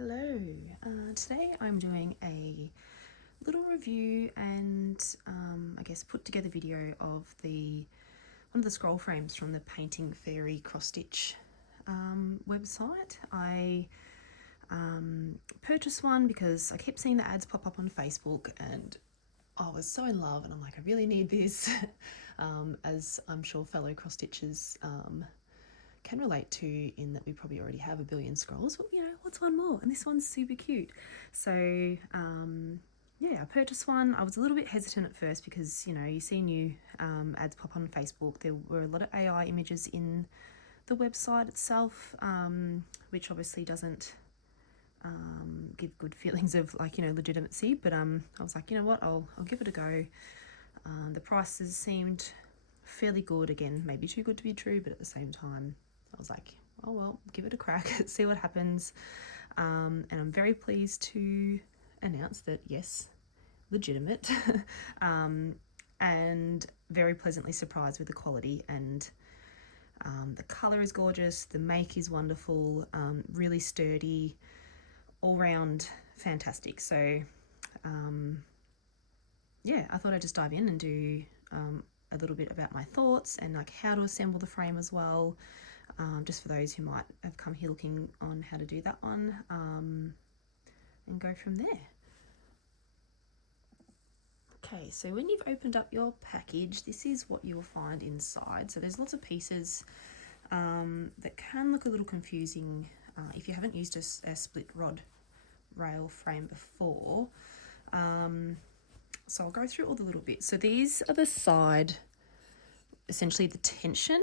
Hello, today I'm doing a little review and I guess put together video of one of the scroll frames from the Painting Fairy cross stitch website. I purchased one because I kept seeing the ads pop up on Facebook and I was so in love and I'm like, I really need this as I'm sure fellow cross stitchers can relate to, in that we probably already have a billion scrolls, but you know, what's one more? And this one's super cute. So yeah, I purchased one. I was a little bit hesitant at first because, you know, you see new ads pop on Facebook. There were a lot of AI images in the website itself, which obviously doesn't give good feelings of, like, you know, legitimacy, but I was like, you know what, I'll give it a go. The prices seemed fairly good, again, maybe too good to be true, but at the same time I was like, oh well, give it a crack, see what happens. And I'm very pleased to announce that yes, legitimate, and very pleasantly surprised with the quality, and the colour is gorgeous, the make is wonderful, really sturdy, all round fantastic. So yeah, I thought I'd just dive in and do a little bit about my thoughts and like how to assemble the frame as well, just for those who might have come here looking on how to do that one, and go from there. Okay, so when you've opened up your package, this is what you will find inside. So there's lots of pieces that can look a little confusing if you haven't used a split rod rail frame before. So I'll go through all the little bits. So these are the side, essentially the tension.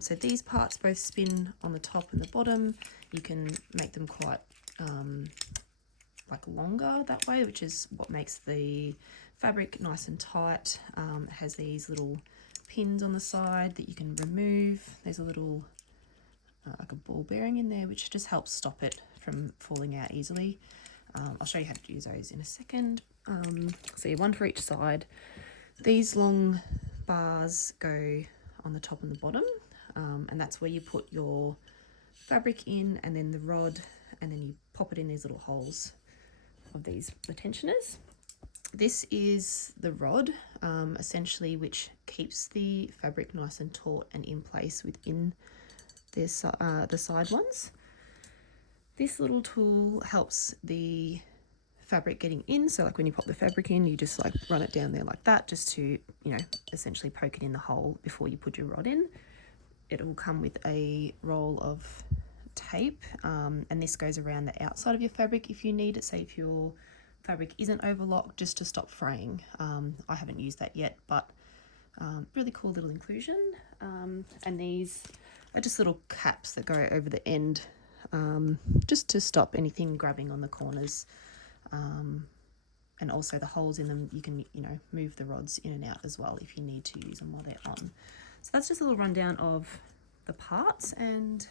So these parts both spin on the top and the bottom. You can make them quite like longer that way, which is what makes the fabric nice and tight. It has these little pins on the side that you can remove. There's a little like a ball bearing in there, which just helps stop it from falling out easily. I'll show you how to use those in a second. So you have one for each side. These long bars go on the top and the bottom, and that's where you put your fabric in, and then the rod, and then you pop it in these little holes of these retentioners. This is the rod, essentially, which keeps the fabric nice and taut and in place within the side ones. This little tool helps the fabric getting in, so like when you pop the fabric in, you just like run it down there like that, just to, you know, essentially poke it in the hole before you put your rod in. It will come with a roll of tape, and this goes around the outside of your fabric if you need it, say if your fabric isn't overlocked, just to stop fraying. I haven't used that yet, but really cool little inclusion. And these are just little caps that go over the end, just to stop anything grabbing on the corners. And also the holes in them, you can, you know, move the rods in and out as well if you need to use them while they're on. So that's just a little rundown of the parts, and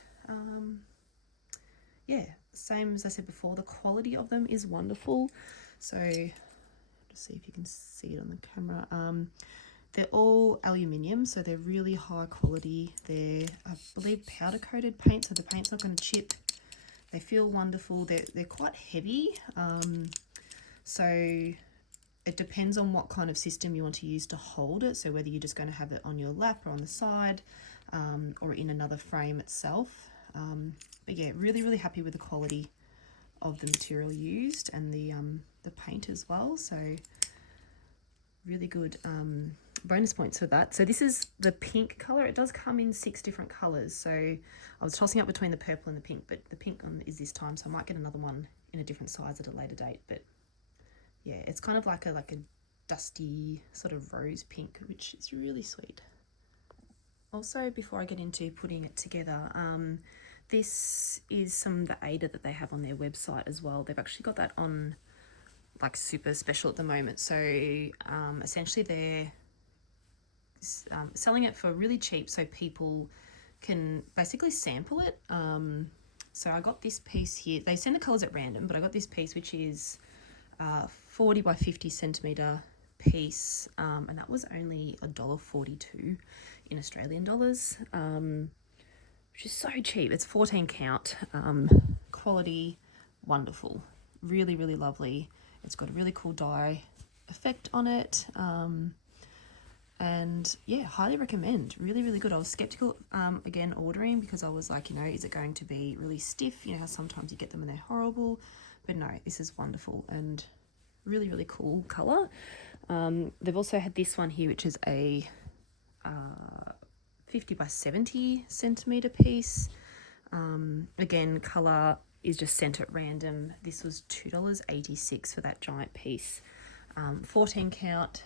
yeah, same as I said before, the quality of them is wonderful. So just see if you can see it on the camera. They're all aluminium, so they're really high quality. They're, I believe, powder coated paint, so the paint's not going to chip. They feel wonderful. They're quite heavy, so it depends on what kind of system you want to use to hold it. So whether you're just going to have it on your lap or on the side, or in another frame itself. But yeah, really happy with the quality of the material used and the paint as well. So really good bonus points for that. So this is the pink color. It does come in 6 different colors, so I was tossing up between the purple and the pink, but the pink one is this time, so I might get another one in a different size at a later date. But yeah, it's kind of like a dusty sort of rose pink, which is really sweet. Also, before I get into putting it together, this is some of the Aida that they have on their website as well. They've actually got that on like super special at the moment. So essentially they're selling it for really cheap so people can basically sample it. So I got this piece here. They send the colours at random, but I got this piece which is 40 by 50 centimetre piece, and that was only $1.42 in Australian dollars, which is so cheap. It's 14 count, quality wonderful. Really, really lovely. It's got a really cool dye effect on it. And yeah, highly recommend. Really, really good. I was skeptical again ordering because I was like, you know, is it going to be really stiff? You know how sometimes you get them and they're horrible. But no, this is wonderful and really, really cool colour. They've also had this one here, which is a 50 by 70 centimetre piece. Again, colour is just sent at random. This was $2.86 for that giant piece. 14 count.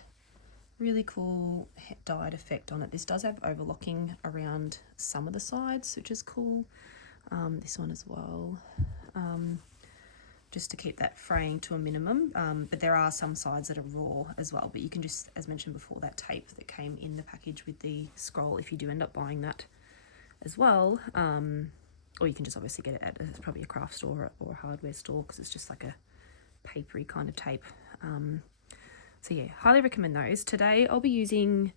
Really cool dyed effect on it. This does have overlocking around some of the sides, which is cool. This one as well. Just to keep that fraying to a minimum. But there are some sides that are raw as well. But you can just, as mentioned before, that tape that came in the package with the scroll, if you do end up buying that as well. Or you can just obviously get it at probably a craft store or a hardware store, because it's just like a papery kind of tape. So yeah, highly recommend those. Today I'll be using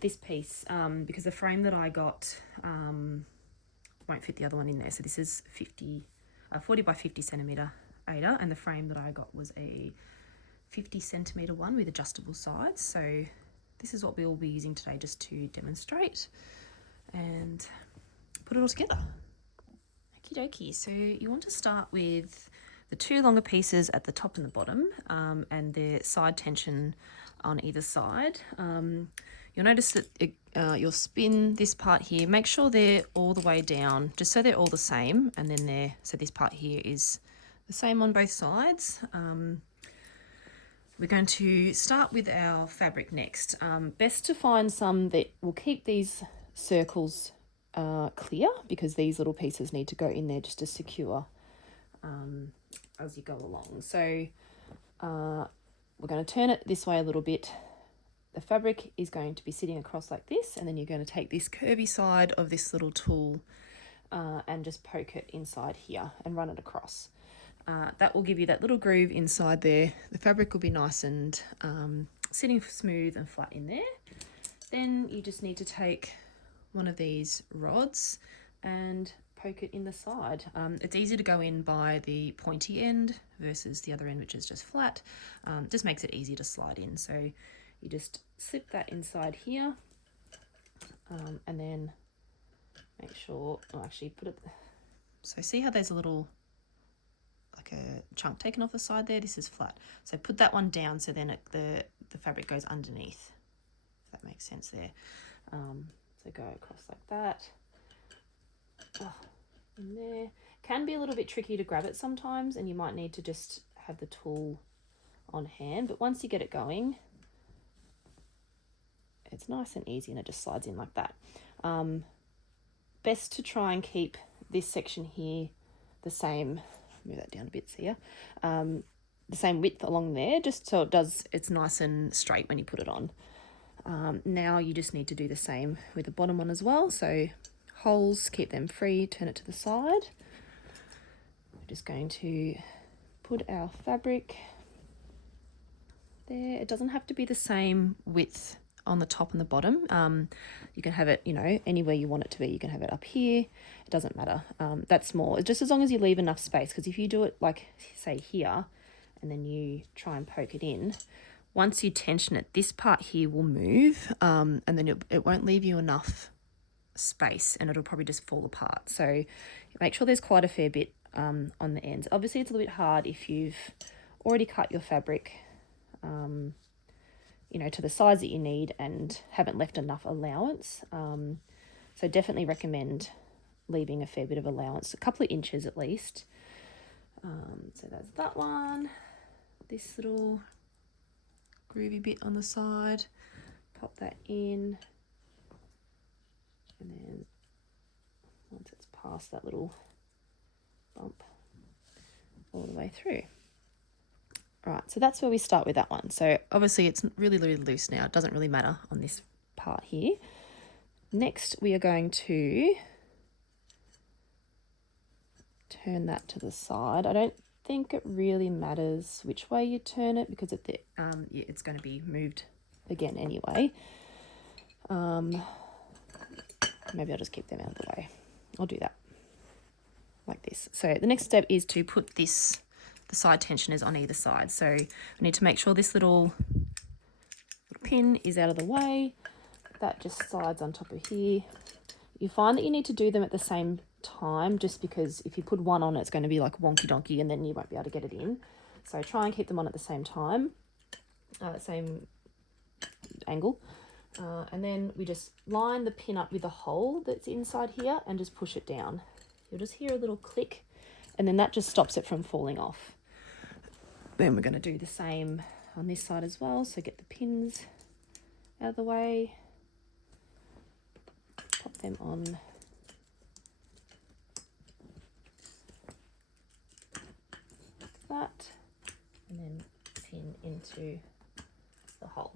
this piece because the frame that I got won't fit the other one in there. So this is 40 by 50 centimetre Aida, and the frame that I got was a 50 centimetre one with adjustable sides. So this is what we will be using today, just to demonstrate and put it all together. Okie dokie. So you want to start with the two longer pieces at the top and the bottom, and the side tension on either side. You'll notice that you'll spin this part here. Make sure they're all the way down, just so they're all the same. And then so this part here is the same on both sides. We're going to start with our fabric next. Best to find some that will keep these circles clear, because these little pieces need to go in there just to secure as you go along. So we're going to turn it this way a little bit. The fabric is going to be sitting across like this, and then you're going to take this curvy side of this little tool and just poke it inside here and run it across. That will give you that little groove inside there. The fabric will be nice and sitting smooth and flat in there. Then you just need to take one of these rods and poke it in the side. It's easy to go in by the pointy end versus the other end, which is just flat. Just makes it easy to slide in. So you just slip that inside here, and then make sure, actually put it, so see how there's a little, like a chunk taken off the side there? This is flat. So put that one down so then the fabric goes underneath, if that makes sense there. So go across like that. In there. Can be a little bit tricky to grab it sometimes, and you might need to just have the tool on hand, but once you get it going, it's nice and easy and it just slides in like that. Best to try and keep this section here the same, move that down a bit, see ya, the same width along there, just so it's nice and straight when you put it on. Now you just need to do the same with the bottom one as well. So holes, keep them free, turn it to the side. We're just going to put our fabric there. It doesn't have to be the same width on the top and the bottom. You can have it, you know, anywhere you want it to be. You can have it up here. It doesn't matter. That's more, just as long as you leave enough space, because if you do it like, say, here, and then you try and poke it in, once you tension it, this part here will move, and then it won't leave you enough space, and it'll probably just fall apart. So make sure there's quite a fair bit on the ends. Obviously it's a little bit hard if you've already cut your fabric you know, to the size that you need and haven't left enough allowance. So definitely recommend leaving a fair bit of allowance, a couple of inches at least. So that's that one. This little groovy bit on the side, pop that in, and then once it's past that little bump, all the way through. Right, so that's where we start with that one. So obviously it's really, really loose now. It doesn't really matter on this part here. Next, we are going to turn that to the side. I don't think it really matters which way you turn it, because it's going to be moved again anyway. Maybe I'll just keep them out of the way. I'll do that like this. So the next step is to put this the side tensioners on either side. So I need to make sure this little pin is out of the way. That just slides on top of here. You find that you need to do them at the same time, just because if you put one on, it's going to be like wonky donkey and then you won't be able to get it in. So try and keep them on at the same time, same angle. And then we just line the pin up with the hole that's inside here and just push it down. You'll just hear a little click, and then that just stops it from falling off. Then we're going to do the same on this side as well. So get the pins out of the way, pop them on. Like that, and then pin into the hole.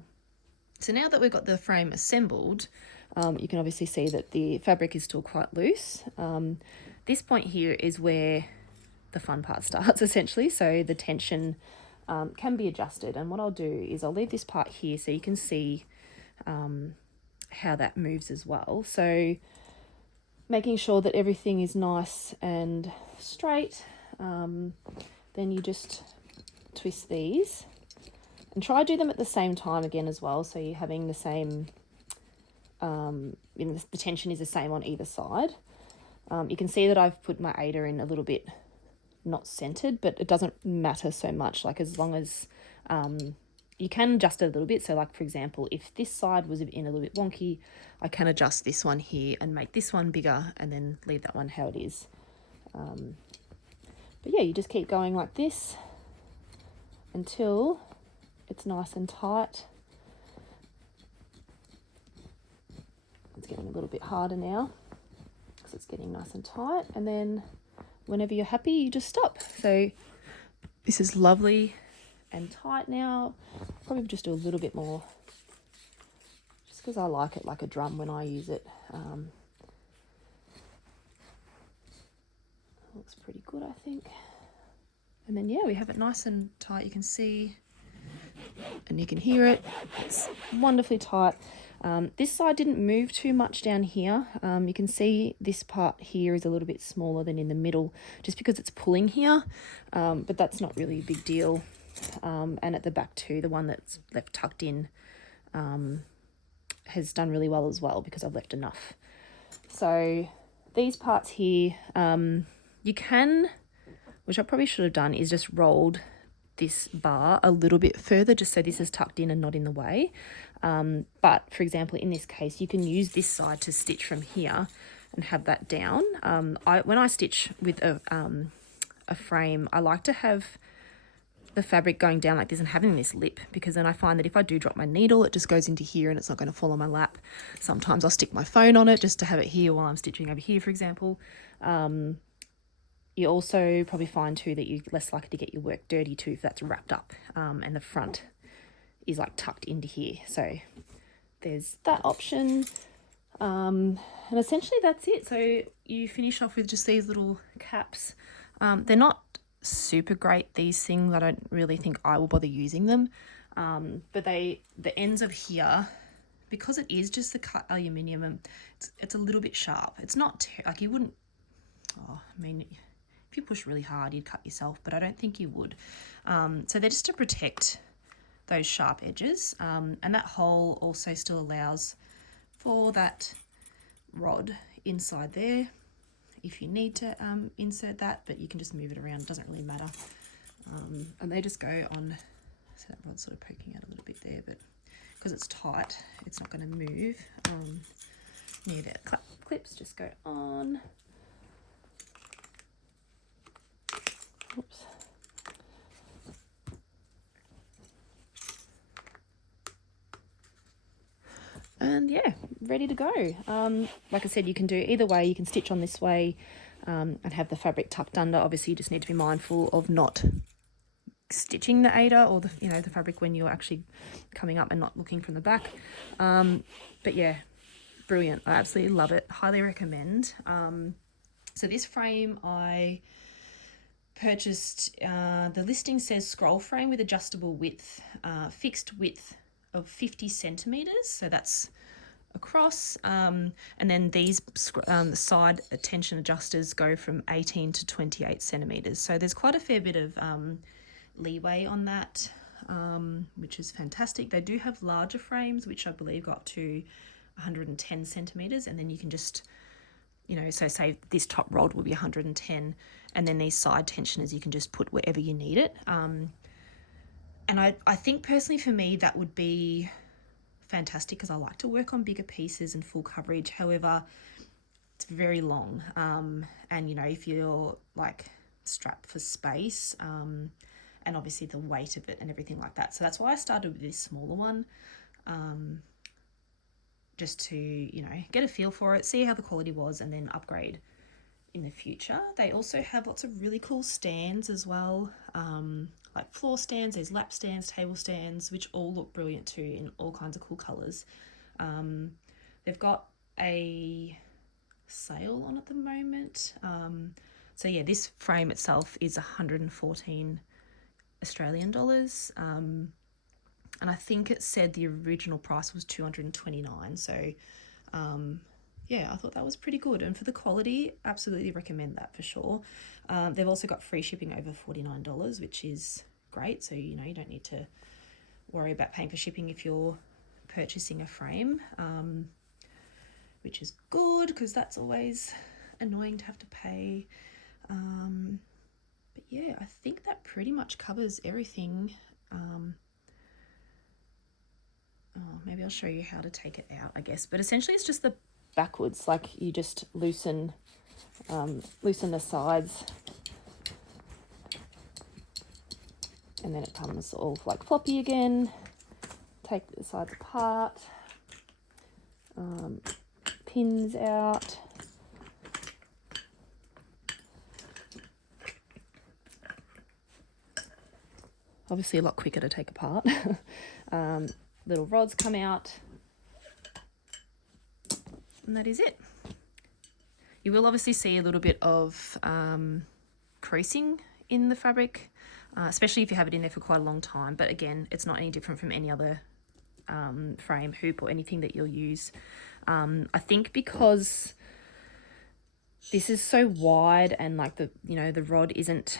So now that we've got the frame assembled, you can obviously see that the fabric is still quite loose. This point here is where the fun part starts, essentially. So the tension can be adjusted, and what I'll do is I'll leave this part here so you can see how that moves as well. So making sure that everything is nice and straight, then you just twist these and try to do them at the same time again as well, so you're having the same, the tension is the same on either side. You can see that I've put my Aida in a little bit not centered, but it doesn't matter so much, like as long as you can adjust it a little bit. So like, for example, if this side was in a little bit wonky, I can adjust this one here and make this one bigger and then leave that one how it is. But yeah, you just keep going like this until it's nice and tight. It's getting a little bit harder now because it's getting nice and tight. And then whenever you're happy, you just stop. So this is lovely and tight now. Probably just do a little bit more, just because I like it like a drum when I use it. Looks pretty good, I think. And then yeah, we have it nice and tight. You can see and you can hear it. It's wonderfully tight. This side didn't move too much down here. You can see this part here is a little bit smaller than in the middle, just because it's pulling here, but that's not really a big deal. And at the back too, the one that's left tucked in has done really well as well, because I've left enough. So these parts here, you can, which I probably should have done, is just rolled this bar a little bit further, just so this is tucked in and not in the way. But for example, in this case, you can use this side to stitch from here and have that down. When I stitch with a frame, I like to have the fabric going down like this and having this lip, because then I find that if I do drop my needle, it just goes into here and it's not going to fall on my lap. Sometimes I'll stick my phone on it just to have it here while I'm stitching over here, for example. You also probably find too that you're less likely to get your work dirty too if that's wrapped up and the front is like tucked into here. So there's that option. And essentially that's it. So you finish off with just these little caps. They're not super great, these things. I don't really think I will bother using them. But the ends of here, because it is just the cut aluminium, it's a little bit sharp. It's not like you wouldn't, I mean, if you push really hard, you'd cut yourself, but I don't think you would. So they're just to protect those sharp edges. And that hole also still allows for that rod inside there if you need to insert that, but you can just move it around. It doesn't really matter. And they just go on, so that rod's sort of poking out a little bit there, but because it's tight, it's not going to move. Near the clips just go on. Oops. And yeah, ready to go. Like I said, you can do either way. You can stitch on this way and have the fabric tucked under. Obviously, you just need to be mindful of not stitching the Aida or the fabric when you're actually coming up and not looking from the back. But yeah, brilliant. I absolutely love it. Highly recommend. So this frame I purchased, the listing says scroll frame with adjustable width, fixed width of 50 centimeters. So that's across, and then these the side tension adjusters go from 18 to 28 centimeters. So there's quite a fair bit of leeway on that, which is fantastic. They do have larger frames, which I believe got to 110 centimeters, and then you can just, you know, so say this top rod will be 110, and then these side tensioners you can just put wherever you need it. And I think personally for me that would be fantastic, because I like to work on bigger pieces and full coverage. However, it's very long, and you know, if you're like strapped for space, and obviously the weight of it and everything like that. So that's why I started with this smaller one, just to, you know, get a feel for it, see how the quality was, and then upgrade in the future. They also have lots of really cool stands as well, like floor stands, there's lap stands, table stands, which all look brilliant too in all kinds of cool colours. They've got a sale on at the moment. So yeah, this frame itself is 114 Australian dollars. And I think it said the original price was 229. So yeah, I thought that was pretty good. And for the quality, absolutely recommend that for sure. They've also got free shipping over $49, which is great. So, you know, you don't need to worry about paying for shipping if you're purchasing a frame, which is good, because that's always annoying to have to pay. But yeah, I think that pretty much covers everything. Maybe I'll show you how to take it out, I guess. But essentially it's just the backwards, like you just loosen the sides, and then it comes all like floppy again. Take the sides apart, pins out. Obviously a lot quicker to take apart. Little rods come out, and that is it. You will obviously see a little bit of creasing in the fabric, especially if you have it in there for quite a long time. But again, it's not any different from any other frame, hoop, or anything that you'll use. I think because this is so wide, and like the rod isn't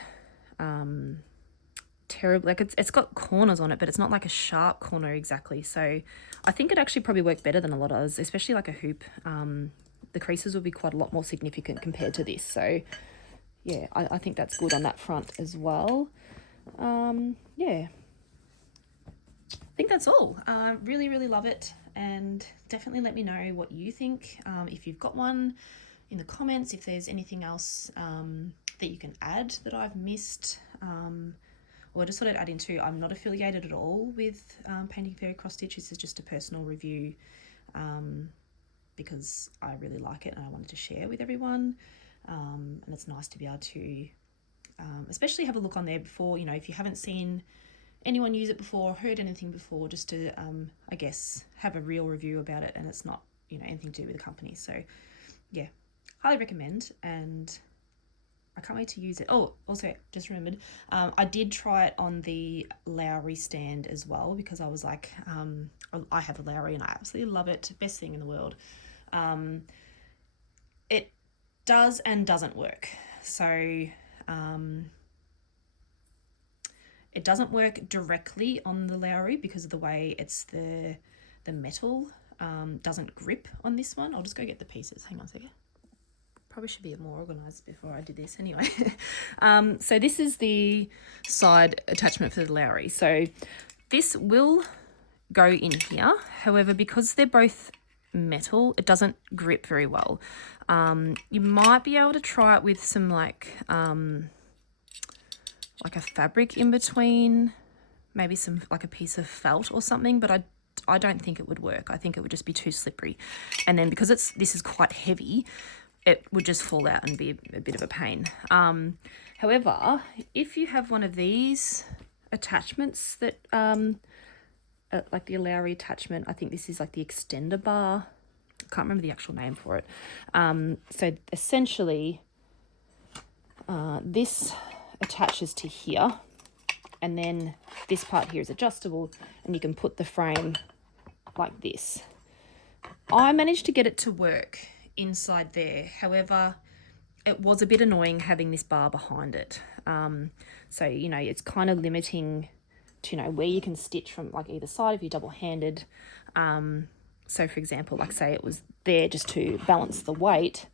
terrible, like it's got corners on it, but it's not like a sharp corner exactly. So I think it actually probably worked better than a lot of others, especially like a hoop. The creases will be quite a lot more significant compared to this. So yeah, I think that's good on that front as well. Yeah, I think that's all. Really, really love it, and definitely let me know what you think. If you've got one, in the comments, if there's anything else that you can add that I've missed. Well, I just thought I'd add in too, I'm not affiliated at all with Painting Fairy Cross Stitch. This is just a personal review, because I really like it and I wanted to share with everyone. And it's nice to be able to especially have a look on there before, you know, if you haven't seen anyone use it before, heard anything before, just to, I guess, have a real review about it, and it's not, you know, anything to do with the company. So yeah, highly recommend, and I can't wait to use it. Oh, also, just remembered, I did try it on the Lowry stand as well, because I was like, I have a Lowry and I absolutely love it. Best thing in the world. It does and doesn't work. So it doesn't work directly on the Lowry because of the way it's the metal doesn't grip on this one. I'll just go get the pieces. Hang on a second. Probably should be more organized before I did this anyway. So this is the side attachment for the Lowry. So this will go in here. However, because they're both metal, it doesn't grip very well. You might be able to try it with some like a fabric in between, maybe some like a piece of felt or something, but I don't think it would work. I think it would just be too slippery. And then because this is quite heavy, it would just fall out and be a bit of a pain. However, if you have one of these attachments that, like the Lowry attachment, I think this is like the extender bar. I can't remember the actual name for it. So essentially, this attaches to here, and then this part here is adjustable, and you can put the frame like this I managed to get it to work inside there. However, it was a bit annoying having this bar behind it. So, you know, it's kind of limiting to, you know, where you can stitch from like either side if you're double-handed. So for example, like say it was there just to balance the weight,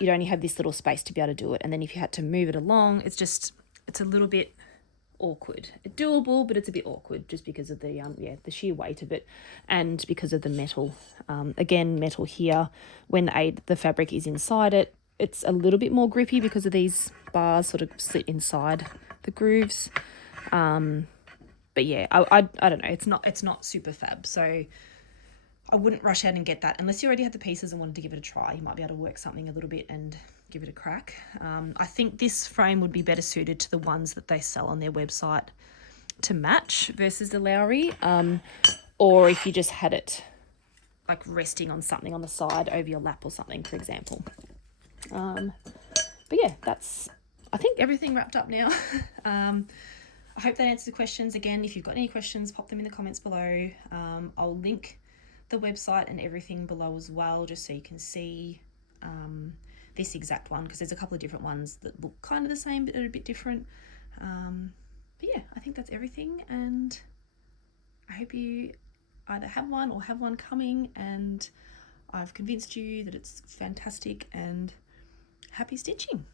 you'd only have this little space to be able to do it. And then if you had to move it along, it's a little bit awkward. It's doable, but it's a bit awkward just because of the the sheer weight of it, and because of the metal. Again, metal here, when the fabric is inside it, it's a little bit more grippy because of these bars sort of sit inside the grooves. But yeah, I don't know. It's not super fab. So I wouldn't rush out and get that unless you already had the pieces and wanted to give it a try. You might be able to work something a little bit and give it a crack. I think this frame would be better suited to the ones that they sell on their website to match versus the Lowry. Or if you just had it like resting on something on the side over your lap or something, for example. But yeah, that's, I think, everything wrapped up now. I hope that answers the questions. Again, if you've got any questions, pop them in the comments below. I'll link the website and everything below as well, just so you can see this exact one, because there's a couple of different ones that look kind of the same but are a bit different. But yeah, I think that's everything, and I hope you either have one or have one coming, and I've convinced you that it's fantastic, and happy stitching.